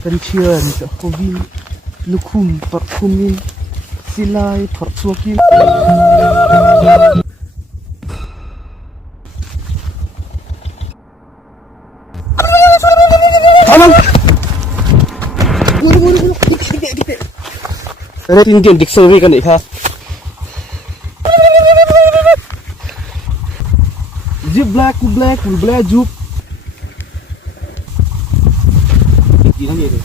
Kancian sa kovin lukum parkumin silay parsuakin Tanang! Guru gede. Ada Indian dictionary kan ha. Zip black jup. Ini lagi itu.